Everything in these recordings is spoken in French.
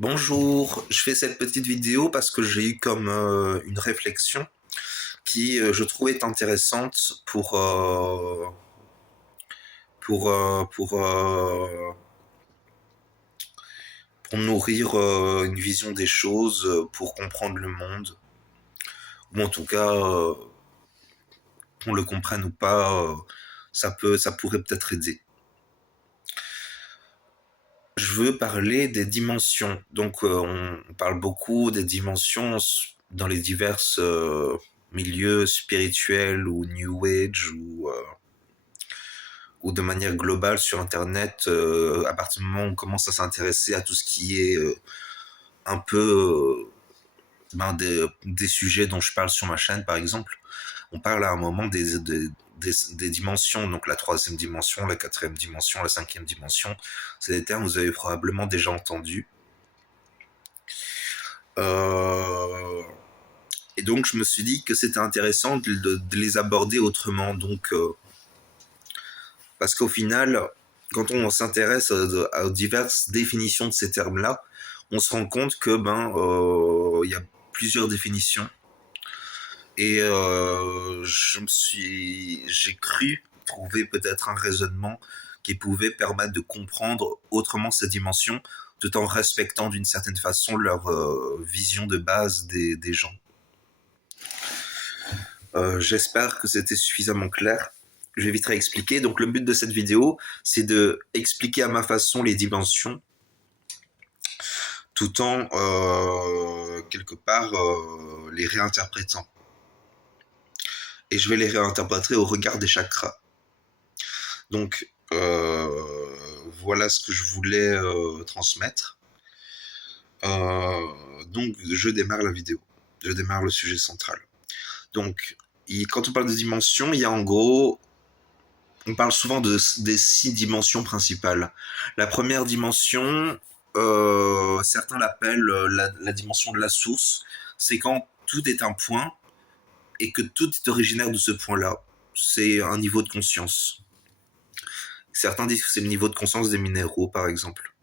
Bonjour, je fais cette petite vidéo parce que j'ai eu comme une réflexion qui, je trouvais intéressante pour, euh, pour, euh, pour nourrir une vision des choses, pour comprendre le monde, ou en tout cas, qu'on le comprenne ou pas, ça pourrait peut-être aider. Je veux parler des dimensions. Donc, on parle beaucoup des dimensions dans les divers milieux spirituels ou New Age ou de manière globale sur Internet. À partir du moment où on commence à s'intéresser à tout ce qui est un peu des sujets dont je parle sur ma chaîne, par exemple, on parle à un moment des dimensions, donc la troisième dimension, la quatrième dimension, la cinquième dimension. C'est des termes que vous avez probablement déjà entendus. Euh, et donc je me suis dit que c'était intéressant de les aborder autrement. Donc, parce qu'au final, quand on s'intéresse aux diverses définitions de ces termes-là, on se rend compte que il y a plusieurs définitions. Et j'ai cru trouver peut-être un raisonnement qui pouvait permettre de comprendre autrement ces dimensions, tout en respectant d'une certaine façon leur vision de base des gens. J'espère que c'était suffisamment clair. Je vais vite réexpliquer. Donc le but de cette vidéo, c'est de expliquer à ma façon les dimensions, tout en quelque part les réinterprétant. Et je vais les réinterpréter au regard des chakras. Donc voilà ce que je voulais transmettre. Donc je démarre la vidéo. Je démarre le sujet central. Donc quand on parle de dimensions, il y a en gros, on parle souvent des 6 dimensions principales. La première dimension, certains l'appellent la dimension de la source. C'est quand tout est un point et que tout est originaire de ce point-là. C'est un niveau de conscience. Certains disent que c'est le niveau de conscience des minéraux, par exemple.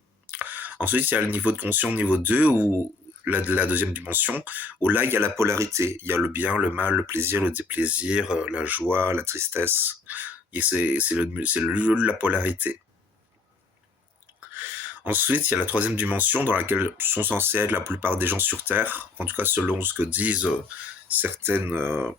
Ensuite, il y a le niveau de conscience niveau 2, ou la deuxième dimension, où là, il y a la polarité. Il y a le bien, le mal, le plaisir, le déplaisir, la joie, la tristesse. Et c'est le lieu de la polarité. Ensuite, il y a la troisième dimension dans laquelle sont censés être la plupart des gens sur Terre, en tout cas selon ce que disent certaines, euh,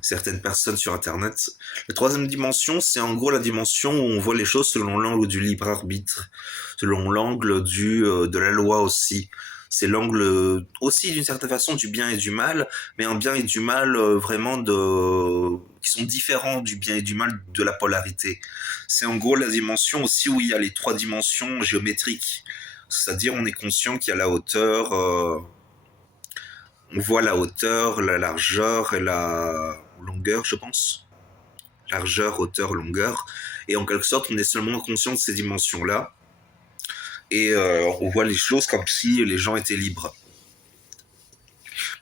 certaines personnes sur Internet. La troisième dimension, c'est en gros la dimension où on voit les choses selon l'angle du libre arbitre, selon l'angle de la loi aussi. C'est l'angle aussi d'une certaine façon du bien et du mal, mais un bien et du mal vraiment qui sont différents du bien et du mal de la polarité. C'est en gros la dimension aussi où il y a les 3 dimensions géométriques. C'est-à-dire on est conscient qu'il y a la hauteur, on voit la hauteur, la largeur et la longueur, je pense. Largeur, hauteur, longueur. Et en quelque sorte, on est seulement conscient de ces dimensions-là. Et on voit les choses comme si les gens étaient libres.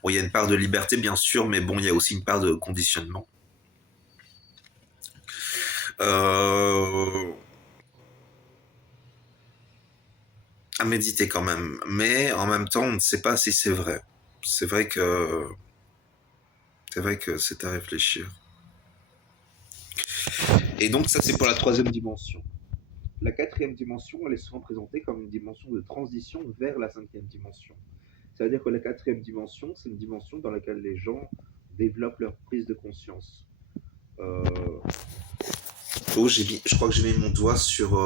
Bon, il y a une part de liberté, bien sûr, mais bon, il y a aussi une part de conditionnement. À méditer quand même. Mais en même temps, on ne sait pas si c'est vrai. C'est vrai que c'est à réfléchir. Et donc ça, c'est pour la troisième dimension. La quatrième dimension, elle est souvent présentée comme une dimension de transition vers la cinquième dimension. C'est-à-dire que la quatrième dimension, c'est une dimension dans laquelle les gens développent leur prise de conscience. Euh... Oh, je crois que j'ai mis mon doigt sur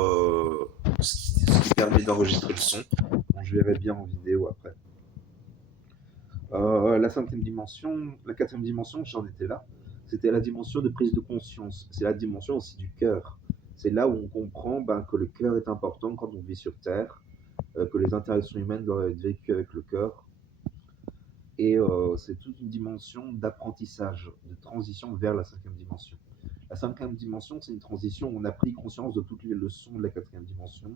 ce qui permet d'enregistrer le son. Bon, je verrai bien en vidéo après. La cinquième dimension, la quatrième dimension, j'en étais là. C'était la dimension de prise de conscience. C'est la dimension aussi du cœur. C'est là où on comprend que le cœur est important quand on vit sur Terre, que les interactions humaines doivent être vécues avec le cœur. Et c'est toute une dimension d'apprentissage, de transition vers la cinquième dimension. La cinquième dimension, c'est une transition où on a pris conscience de toutes les leçons de la quatrième dimension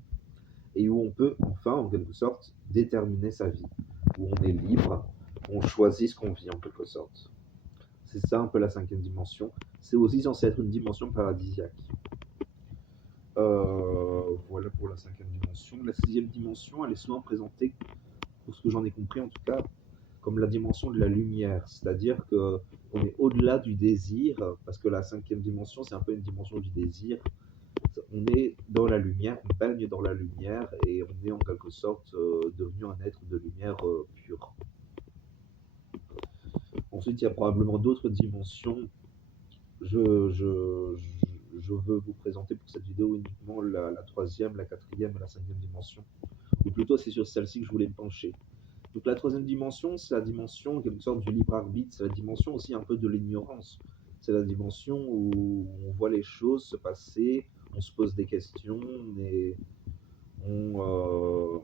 et où on peut enfin, en quelque sorte, déterminer sa vie, où on est libre, on choisit ce qu'on vit en quelque sorte. C'est ça un peu la cinquième dimension. C'est aussi censé être une dimension paradisiaque. Voilà pour la cinquième dimension. La sixième dimension, elle est souvent présentée, pour ce que j'en ai compris en tout cas, comme la dimension de la lumière. C'est-à-dire qu'on est au-delà du désir, parce que la cinquième dimension, c'est un peu une dimension du désir. On est dans la lumière, on baigne dans la lumière et on est en quelque sorte devenu un être de lumière pure. Ensuite, il y a probablement d'autres dimensions. Je veux vous présenter pour cette vidéo uniquement la troisième, la quatrième et la cinquième dimension. Ou plutôt, c'est sur celle-ci que je voulais me pencher. Donc la troisième dimension, c'est la dimension, en quelque sorte, du libre arbitre. C'est la dimension aussi un peu de l'ignorance. C'est la dimension où on voit les choses se passer, on se pose des questions, et on, euh,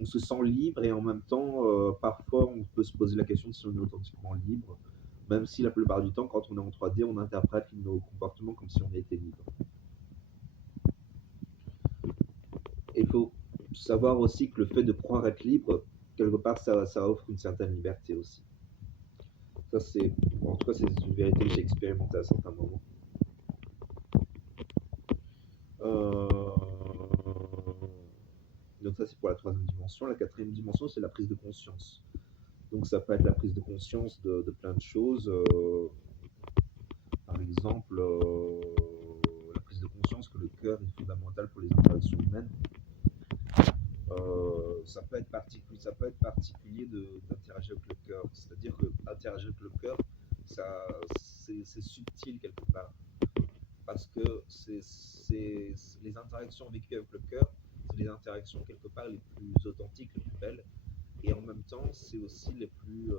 on se sent libre et en même temps, parfois, on peut se poser la question de si on est authentiquement libre, même si la plupart du temps, quand on est en 3D, on interprète nos comportements comme si on était libre. Et il faut savoir aussi que le fait de croire être libre, quelque part, ça offre une certaine liberté aussi. Ça, c'est, en tout cas, c'est une vérité que j'ai expérimentée à certains moments. Euh, Donc ça, c'est pour la troisième dimension. La quatrième dimension, c'est la prise de conscience. Donc ça peut être la prise de conscience de plein de choses. Par exemple, la prise de conscience que le cœur est fondamental pour les interactions humaines. Ça peut être particulier d'interagir avec le cœur. C'est-à-dire que interagir avec le cœur, c'est subtil quelque part. Parce que les interactions vécues avec le cœur, c'est les interactions quelque part les plus authentiques, les plus belles. Et en même temps, c'est aussi les plus.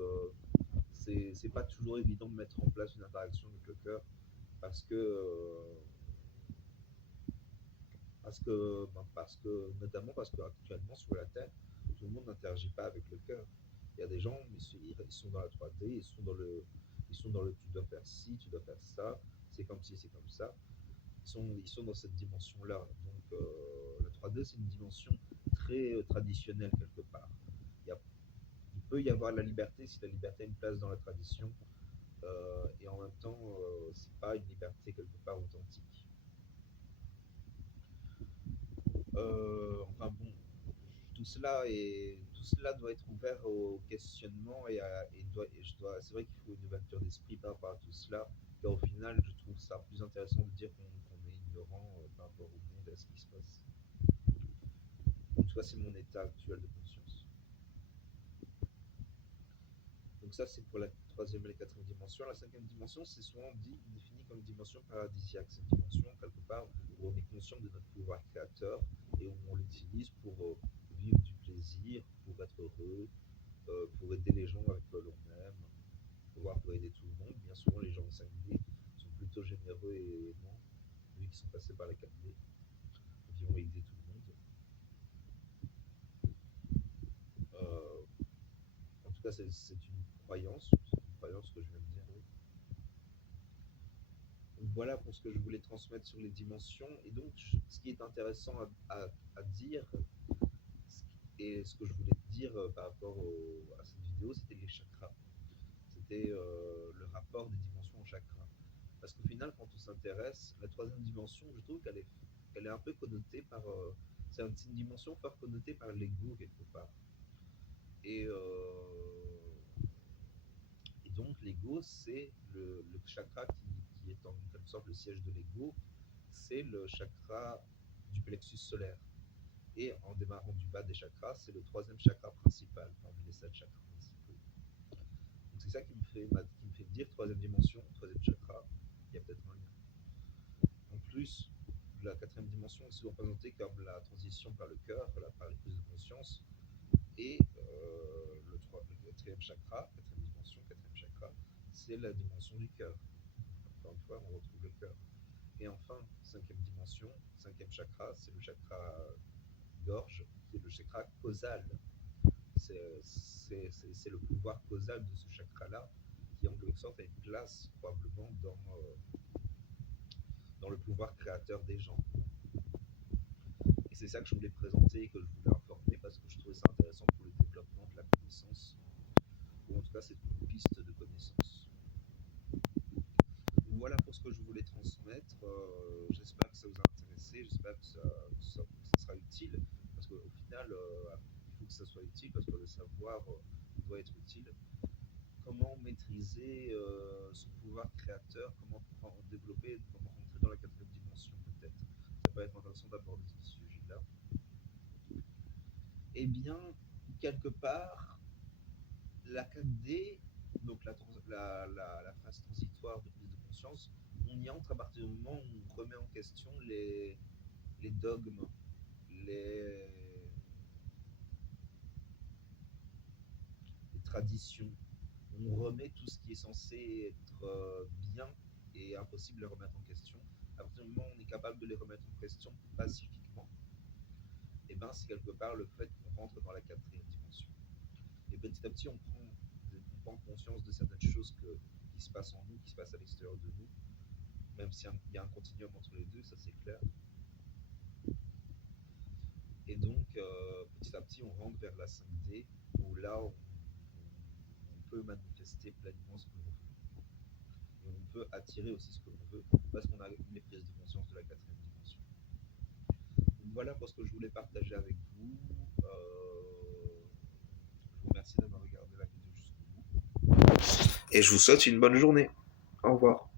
C'est pas toujours évident de mettre en place une interaction avec le cœur parce que notamment parce qu'actuellement sur la Terre, tout le monde n'interagit pas avec le cœur. Il y a des gens, ils sont dans la 3D, ils sont dans le tu dois faire ci, tu dois faire ça, c'est comme ci, c'est comme ça. Ils sont dans cette dimension-là. Donc la 3D, c'est une dimension très traditionnelle quelque part. Il, y a, il peut y avoir la liberté si la liberté a une place dans la tradition, et en même temps, c'est pas une liberté quelque part authentique. Enfin bon, tout cela doit être ouvert au questionnement c'est vrai qu'il faut une ouverture d'esprit par rapport à tout cela, car au final, je trouve ça plus intéressant de dire qu'on est ignorant par rapport au monde et à ce qui se passe. En tout cas, c'est mon état actuel de conscience. Donc ça, c'est pour la troisième et la quatrième dimension. La cinquième dimension, c'est souvent défini comme une dimension paradisiaque. C'est une dimension, quelque part, où on est conscient de notre pouvoir créateur et où on l'utilise pour vivre du plaisir, pour être heureux, pour aider les gens avec l'on aime, pour aider tout le monde. Bien souvent, les gens en 5D sont plutôt généreux et aimants, vu qu'ils sont passés par la 4D. Donc, ils vont aider tout le monde. Euh, En tout cas, c'est une croyance que je viens de dire. Oui. Donc, voilà pour ce que je voulais transmettre sur les dimensions. Et donc, ce qui est intéressant à dire, et ce que je voulais dire par rapport à cette vidéo, c'était les chakras. C'était le rapport des dimensions aux chakras. Parce qu'au final, quand on s'intéresse, la troisième dimension, je trouve qu'elle est un peu connotée par. C'est une dimension fort connotée par l'ego, quelque part. Et, euh, et donc, l'ego, c'est le chakra qui est en quelque sorte le siège de l'ego. C'est le chakra du plexus solaire. Et en démarrant du bas des chakras, c'est le troisième chakra principal parmi les 7 chakras principaux. Donc c'est ça qui me fait dire troisième dimension, troisième chakra, il y a peut-être un lien. En plus, la quatrième dimension est souvent présentée comme la transition par le cœur, par les prises de conscience, et le quatrième chakra, quatrième dimension, quatrième chakra, c'est la dimension du cœur. Encore une fois, on retrouve le cœur. Et enfin, cinquième dimension, cinquième chakra, c'est le chakra gorge, qui est le chakra causal. C'est le pouvoir causal de ce chakra-là, qui en quelque sorte a une place probablement dans le pouvoir créateur des gens. Et c'est ça que je voulais présenter et que je voulais informer parce que je trouvais ça intéressant pour le développement de la connaissance, ou en tout cas c'est une piste de connaissance. Donc voilà pour ce que je voulais transmettre. J'espère que ça vous a intéressé. intéressé, j'espère que ça sera utile, parce qu'au final, il faut que ça soit utile, parce que le savoir doit être utile. Comment maîtriser son pouvoir créateur, comment développer, comment rentrer dans la quatrième dimension peut-être. Ça peut être intéressant d'aborder ce sujet-là. Eh bien, quelque part, la 4D, donc la phase transitoire de prise de conscience, on y entre à partir du moment où on remet en question les dogmes, les, les traditions. On remet tout ce qui est censé être bien et impossible à remettre en question. À partir du moment où on est capable de les remettre en question pacifiquement, et ben c'est quelque part le fait qu'on rentre dans la quatrième dimension. Et petit à petit, on prend conscience de certaines choses qui se passent en nous, qui se passent à l'extérieur de nous, même s'il y a un continuum entre les deux, ça c'est clair. Et donc, petit à petit, on rentre vers la 5D, où là, on peut manifester pleinement ce que l'on veut. Et on peut attirer aussi ce que l'on veut, parce qu'on a les prises de conscience de la quatrième dimension. Donc voilà pour ce que je voulais partager avec vous. Je vous remercie d'avoir regardé la vidéo jusqu'au bout. Et je vous souhaite une bonne journée. Au revoir.